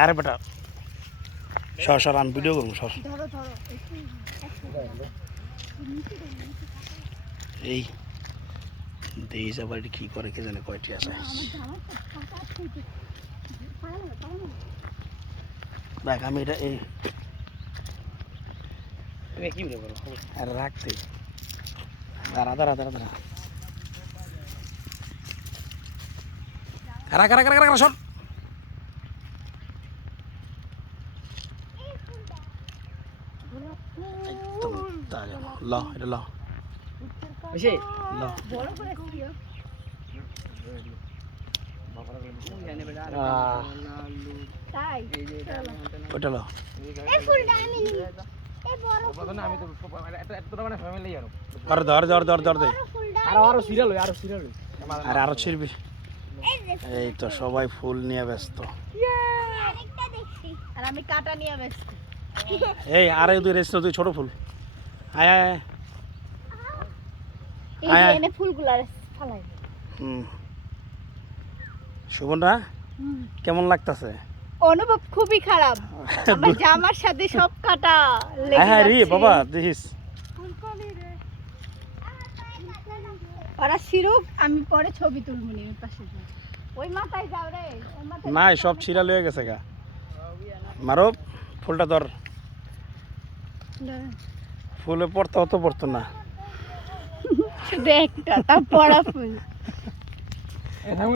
আরে বেটা সর সর আমি ভিডিও করবো সর এই দেশ আবার এটা কি করে কে জানে কয়টি আছে দেখ আমি এটা এই কি আরে রাখতে দাঁড়া দাঁড়া দাঁড়া দাঁড়া কারা কারা কারা কারা সর একদম তাজা ল এটা ল ল ওটা ল আরে ধর ধর ধর ধর দে আরে আরো ছিড়বি এই তো সবাই ফুল নিয়ে ব্যস্ত আর আমি কাটা নিয়ে ব্যস্ত এই আরে তুই রেস্ট তুই ছোট ফুল আয় আয় এই যে এনে ফুলগুলা ফালাই সুবর্ণা কেমন লাগতেছে অনুভব খুবই খারাপ আমার জামার সাথে সব কাটা লেগে হ্যাঁ রে যাচ্ছে বাবা দেখিস ওরা শিরুক আমি পরে ছবি তুলবো নি পাশে যাও ওই মাথায় যাও রে ওই মাথায় নাই সব ছিড়া লয়ে গেছে গা মারো ফুলটা ধর ফুলে পড়তে হতো পড়তো না শুধু একটা তা পড়া ফুল